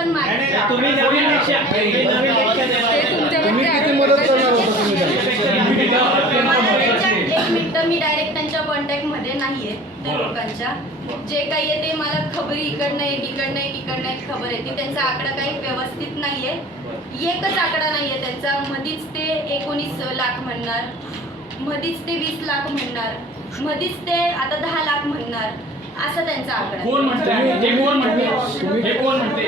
पण मागितलं. तुम्ही नवीन रिक्षा तुम्ही किती मदत करणार होता तुम्ही एक मिनिट, मी डायरेक्ट त्यांच्या कॉन्टॅक्टमध्ये नाहीये त्या लोकांच्या. जे काही आहे ते मला खबरी इकडनं एक खबर येते. त्यांचा आकडा काही व्यवस्थित नाहीये. एकच आकडा नाहीये त्यांचा. मधीच ते 19 लाख म्हणणार, मधीच ते 20 लाख म्हणणार, मधीच ते आता 10 लाख म्हणणार, असा त्यांचा आकडा. कोण म्हणते? हे कोण म्हणते? हे कोण म्हणते?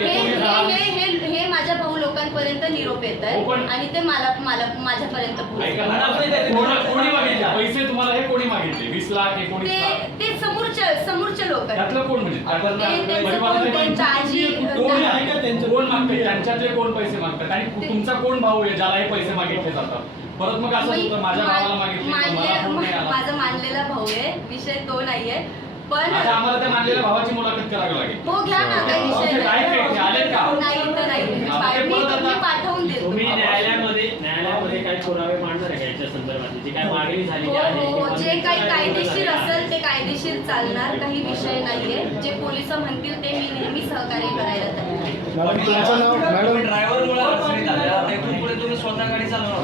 हे माझ्या भाऊ लोकांपर्यंत निरोप येत आहे आणि ते मला माझ्यापर्यंत कोणी मागितले पैसे तुम्हाला? हे कोणी मागितले? 20 लाख 19 लाख? ते समोरचे लोक आहेत. त्यातलं कोण म्हणजे? त्यांच्या आजी कोण आहे का त्यांचं? कोण मागते? त्यांच्यातले कोण पैसे मागतात? आणि तुमचा कोण भाऊ आहे ज्याला हे पैसे मागितले जातात? परत मग असं होतं माझ्या भावाला मागितले, माझा मानलेला भाऊ आहे. विषय तो नाहीये. पण आता आम्हाला त्या मानलेल्या भावाची मुलाखत करावी लागेल. हो, घ्या ना, काही विषय आले का? नाही तर नाही. मी पाठवून देतो. तुम्ही न्यायालयामध्ये काही पुरावे मांडणार आहे का याच्या संदर्भात? जी काय मागणी झालेली आहे, जे काही कायदेशीर असेल ते कायदेशीर चालणार. काही विषय नाहीये. जे पोलिस म्हणतील ते मी नेहमी सहकार्य करायला तयार आहे. मॅडम तुमचं नाव? मॅडम ड्रायव्हर मुळे अडचणी झाल्या. आता इथून पुढे तुम्ही स्वतः गाडी चालवणार.